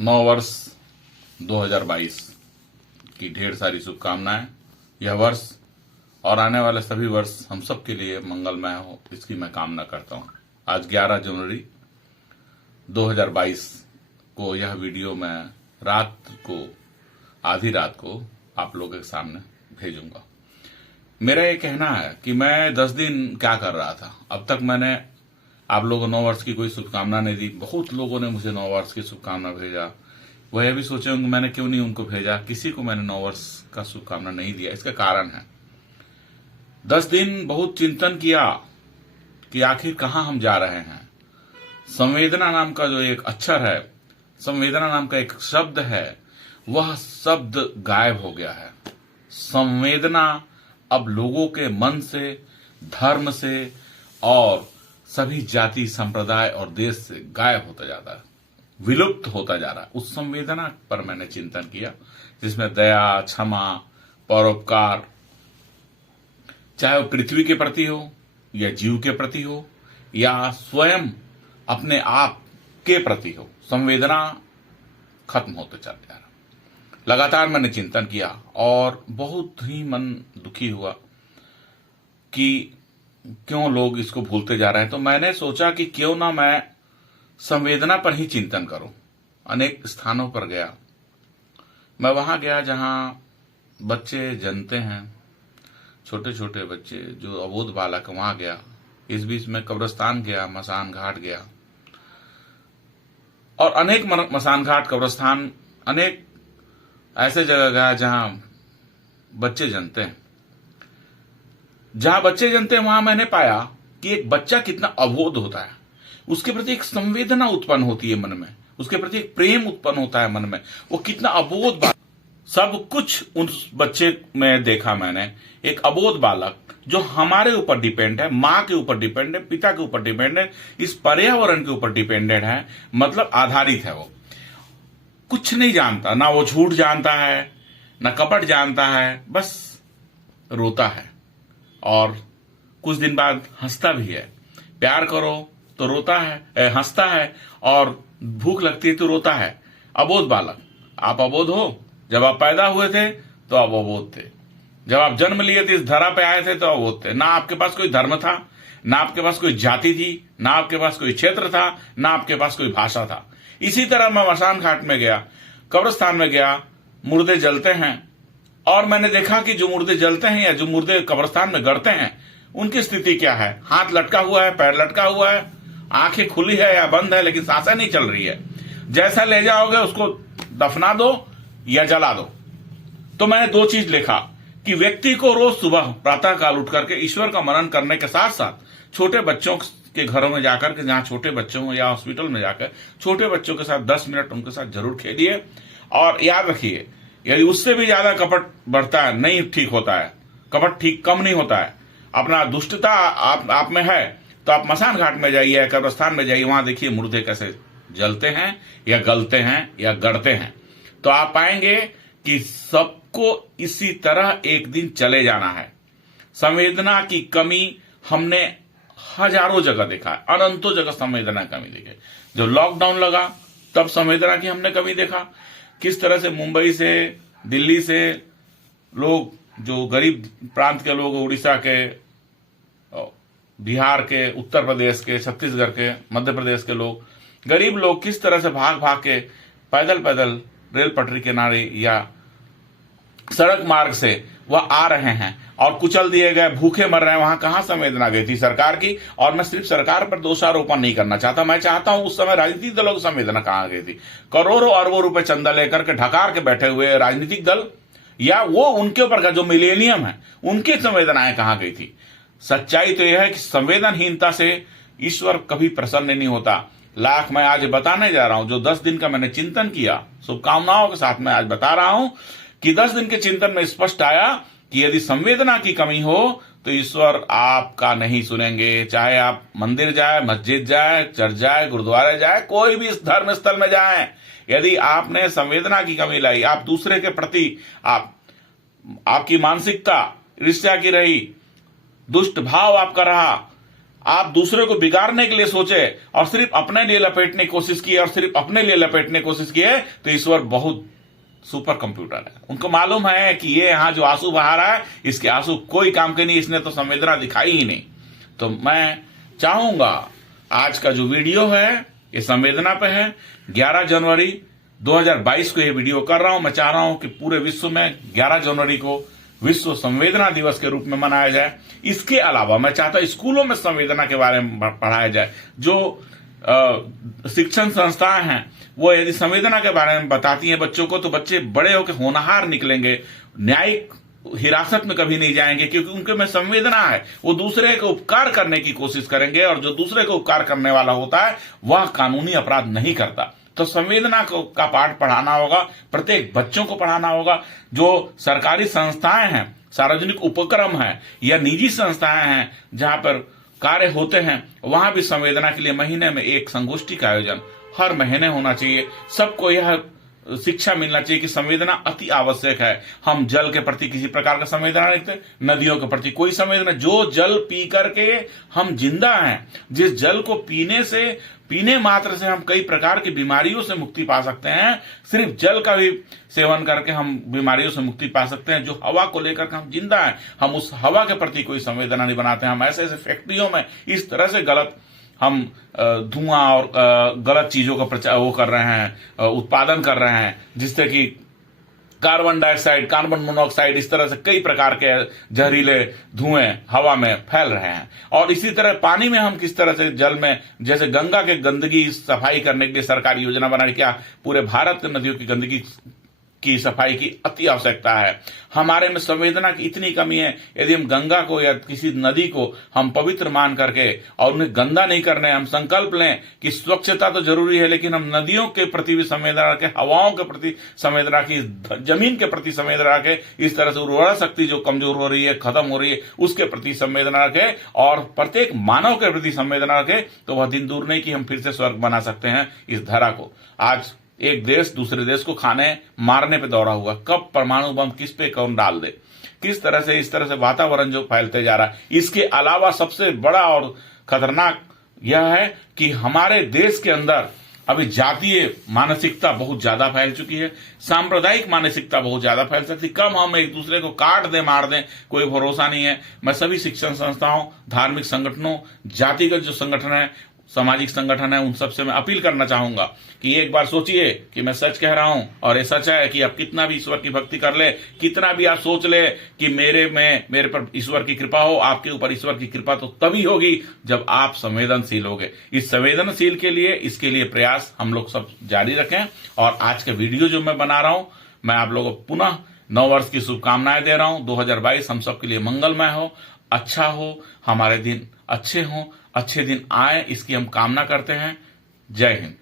नव वर्ष 2022 की ढेर सारी शुभकामनाएं। यह वर्ष और आने वाले सभी वर्ष हम सब के लिए मंगलमय हो, इसकी मैं कामना करता हूं। आज 11 जनवरी 2022 को यह वीडियो मैं आधी रात को आप लोगों के सामने भेजूंगा। मेरा ये कहना है कि मैं 10 दिन क्या कर रहा था। अब तक मैंने आप लोगों को नव वर्ष की कोई शुभकामना नहीं दी। बहुत लोगों ने मुझे नव वर्ष की शुभकामना भेजा। वह यह भी सोचे होंगे मैंने क्यों नहीं उनको भेजा। किसी को मैंने नव वर्ष का शुभकामना नहीं दिया। इसका कारण है 10 दिन बहुत चिंतन किया कि आखिर कहां हम जा रहे हैं। संवेदना नाम का जो एक अक्षर है, संवेदना नाम का एक शब्द है, वह शब्द गायब हो गया है। संवेदना अब लोगों के मन से, धर्म से और सभी जाति, संप्रदाय और देश से गायब होता जाता है, विलुप्त होता जा रहा है। उस संवेदना पर मैंने चिंतन किया जिसमें दया, क्षमा, परोपकार, चाहे वो पृथ्वी के प्रति हो या जीव के प्रति हो या स्वयं अपने आप के प्रति हो, संवेदना खत्म होते चल जा रहा। लगातार मैंने चिंतन किया और बहुत ही मन दुखी हुआ कि क्यों लोग इसको भूलते जा रहे हैं। तो मैंने सोचा कि क्यों ना मैं संवेदना पर ही चिंतन करूं। अनेक स्थानों पर गया। मैं वहां गया जहां बच्चे जन्मते हैं, छोटे छोटे बच्चे जो अबोध बालक, वहां गया। इस बीच में कब्रिस्तान गया, मसान घाट गया और अनेक मसान घाट, कब्रिस्तान, अनेक ऐसे जगह गया जहां बच्चे जन्मते हैं। जहां बच्चे जन्मते हैं वहां मैंने पाया कि एक बच्चा कितना अबोध होता है। उसके प्रति एक संवेदना उत्पन्न होती है मन में, उसके प्रति एक प्रेम उत्पन्न होता है मन में। वो कितना अबोध बालक, सब कुछ उस बच्चे में देखा मैंने। एक अबोध बालक जो हमारे ऊपर डिपेंड है, माँ के ऊपर डिपेंड है, पिता के ऊपर डिपेंड है, इस पर्यावरण के ऊपर डिपेंडेंट है, मतलब आधारित है। वो कुछ नहीं जानता, ना वो झूठ जानता है, ना कपट जानता है, बस रोता है और कुछ दिन बाद हंसता भी है। प्यार करो तो रोता है, हंसता है, और भूख लगती है तो रोता है। अबोध बालक। आप अबोध हो। जब आप पैदा हुए थे तो आप अबोध थे। जब आप जन्म लिए थे, इस धरा पे आए थे तो अबोध थे। ना आपके पास कोई धर्म था, ना आपके पास कोई जाति थी, ना आपके पास कोई क्षेत्र था, ना आपके पास कोई भाषा था। इसी तरह मैं मसान घाट में गया, कब्रिस्तान में गया, मुर्दे जलते हैं और मैंने देखा कि जो मुर्दे जलते हैं या जो मुर्दे कब्रिस्तान में गड़ते हैं, उनकी स्थिति क्या है। हाथ लटका हुआ है, पैर लटका हुआ है, आंखें खुली है या बंद है, लेकिन सांसें नहीं चल रही है। जैसा ले जाओगे उसको दफना दो या जला दो। तो मैंने 2 चीज लिखा कि व्यक्ति को रोज सुबह प्रातः काल उठ करके ईश्वर का मनन करने के साथ साथ छोटे बच्चों के घरों में जाकर के, जहां छोटे बच्चे हों या हॉस्पिटल में जाकर छोटे बच्चों के साथ 10 मिनट उनके साथ जरूर खेलिए। और याद रखिए, यदि उससे भी ज्यादा कपट बढ़ता है, नहीं ठीक होता है, कपट ठीक कम नहीं होता है, अपना दुष्टता आप में है, तो आप मसान घाट में जाइए, कब्रिस्तान में जाइए, वहां देखिए मुर्दे कैसे जलते हैं या गलते हैं या गड़ते हैं। तो आप पाएंगे कि सबको इसी तरह एक दिन चले जाना है। संवेदना की कमी हमने हजारों जगह देखा है, अनंतों जगह संवेदना की कमी देखी। जब लॉकडाउन लगा तब संवेदना की हमने कमी देखा। किस तरह से मुंबई से, दिल्ली से लोग, जो गरीब प्रांत के लोग, उड़ीसा के, बिहार के, उत्तर प्रदेश के, छत्तीसगढ़ के, मध्य प्रदेश के लोग, गरीब लोग किस तरह से भाग भाग के पैदल पैदल रेल पटरी किनारे या सड़क मार्ग से वह आ रहे हैं और कुचल दिए गए, भूखे मर रहे हैं। वहां कहां संवेदना गई थी सरकार की। और मैं सिर्फ सरकार पर दोषारोपण नहीं करना चाहता, मैं चाहता हूं उस समय राजनीतिक दलों की संवेदना कहां गई थी। करोड़ों अरबों रुपए चंदा लेकर के ढकार के बैठे हुए राजनीतिक दल या वो उनके ऊपर का जो मिलेनियम है, उनकी संवेदनाएं कहां गई थी। सच्चाई तो यह है कि संवेदनहीनता से ईश्वर कभी प्रसन्न नहीं होता। लाख मैं आज बताने जा रहा हूं, जो 10 दिन का मैंने चिंतन किया, शुभकामनाओं के साथ मैं आज बता रहा हूं कि 10 दिन के चिंतन में स्पष्ट आया कि यदि संवेदना की कमी हो तो ईश्वर आपका नहीं सुनेंगे। चाहे आप मंदिर जाए, मस्जिद जाए, चर्च जाए, गुरुद्वारे जाए, कोई भी इस धर्म स्थल में जाए, यदि आपने संवेदना की कमी लाई, आप दूसरे के प्रति आपकी मानसिकता ईर्ष्या की रही, दुष्ट भाव आपका रहा, आप दूसरे को बिगाड़ने के लिए सोचे और सिर्फ अपने लिए लपेटने की कोशिश की और सिर्फ अपने लिए लपेटने की कोशिश की है, तो ईश्वर बहुत सुपर कंप्यूटर है। उनको मालूम है कि ये यहां जो आंसू बहा रहा है, इसके आंसू कोई काम के नहीं, इसने तो संवेदना दिखाई ही नहीं। तो मैं चाहूंगा आज का जो वीडियो है ये संवेदना पे है। 11 जनवरी 2022 को ये वीडियो कर रहा हूं। मैं चाह रहा हूं कि पूरे विश्व में 11 जनवरी को विश्व संवेदना दिवस के रूप में मनाया जाए। इसके अलावा मैं चाहता स्कूलों में संवेदना के बारे में पढ़ाया जाए। जो शिक्षण संस्थाएं हैं वो यदि संवेदना के बारे में बताती हैं बच्चों को, तो बच्चे बड़े होकर होनहार निकलेंगे, न्यायिक हिरासत में कभी नहीं जाएंगे, क्योंकि उनके में संवेदना है। वो दूसरे को उपकार करने की कोशिश करेंगे और जो दूसरे को उपकार करने वाला होता है वह कानूनी अपराध नहीं करता। तो संवेदना का पाठ पढ़ाना होगा, प्रत्येक बच्चों को पढ़ाना होगा। जो सरकारी संस्थाएं हैं, सार्वजनिक उपक्रम है या निजी संस्थाएं हैं जहां पर कार्य होते हैं, वहां भी संवेदना के लिए महीने में एक संगोष्ठी का आयोजन हर महीने होना चाहिए। सबको यह शिक्षा मिलना चाहिए कि संवेदना अति आवश्यक है। हम जल के प्रति किसी प्रकार का संवेदना रखते, नदियों के प्रति कोई संवेदना। जो जल पी करके हम जिंदा हैं, जिस जल को पीने मात्र से हम कई प्रकार की बीमारियों से मुक्ति पा सकते हैं, सिर्फ जल का भी सेवन करके हम बीमारियों से मुक्ति पा सकते हैं। जो हवा को लेकर के हम जिंदा हैं, हम उस हवा के प्रति कोई संवेदना नहीं बनाते। हम ऐसे ऐसे फैक्ट्रियों में इस तरह से गलत हम धुआं और गलत चीजों का प्रचार वो कर रहे हैं, उत्पादन कर रहे हैं, जिससे कि कार्बन डाइऑक्साइड, कार्बन मोनोऑक्साइड, इस तरह से कई प्रकार के जहरीले धुएं हवा में फैल रहे हैं। और इसी तरह पानी में हम किस तरह से जल में, जैसे गंगा के गंदगी सफाई करने के लिए सरकारी योजना बनाई, क्या पूरे भारत की नदियों की गंदगी की सफाई की अति आवश्यकता है। हमारे में संवेदना की इतनी कमी है। यदि हम गंगा को या किसी नदी को हम पवित्र मान करके और उन्हें गंदा नहीं करने, हम संकल्प लें कि स्वच्छता तो जरूरी है, लेकिन हम नदियों के प्रति भी संवेदना रखें, हवाओं के प्रति संवेदना रखें, जमीन के प्रति संवेदना रखें। इस तरह से उर्वरा शक्ति जो कमजोर हो रही है, खत्म हो रही है, उसके प्रति संवेदना रखें और प्रत्येक मानव के प्रति संवेदना रखें, तो वह दिन दूर नहीं कि हम फिर से स्वर्ग बना सकते हैं इस धरा को। आज एक देश दूसरे देश को खाने मारने पे दौड़ा हुआ, कब परमाणु बम किस पे कौन डाल दे, किस तरह से इस तरह से वातावरण जो फैलते जा रहा है। इसके अलावा सबसे बड़ा और खतरनाक यह है कि हमारे देश के अंदर अभी जातीय मानसिकता बहुत ज्यादा फैल चुकी है, सांप्रदायिक मानसिकता बहुत ज्यादा फैल सकती। कब हम एक दूसरे को काट दें, मार दें, कोई भरोसा नहीं है। मैं सभी शिक्षण संस्थाओं, धार्मिक संगठनों, जातिगत जो संगठन है, सामाजिक संगठन है, उन सबसे मैं अपील करना चाहूंगा कि एक बार सोचिए कि मैं सच कह रहा हूं और ये सच है कि आप कितना भी ईश्वर की भक्ति कर ले, कितना भी आप सोच ले कि मेरे पर ईश्वर की कृपा हो, आपके ऊपर ईश्वर की कृपा तो तभी होगी जब आप संवेदनशील होगे। इस संवेदनशील के लिए, इसके लिए प्रयास हम लोग सब जारी रखें। और आज का वीडियो जो मैं बना रहा हूं, मैं आप लोगों को पुनः नव वर्ष की शुभकामनाएं दे रहा हूं। 2022 हम सबके लिए मंगलमय हो, अच्छा हो, हमारे दिन अच्छे हों, अच्छे दिन आए, इसकी हम कामना करते हैं। जय हिंद।